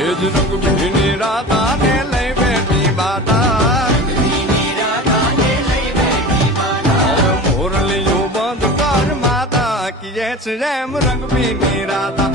એ જ રંગ ભીની રાધા ને લઈ બેઠી બાધા મોરલીયું બંધ કર માતા કિયે છે એમ રંગ ભીની રાધા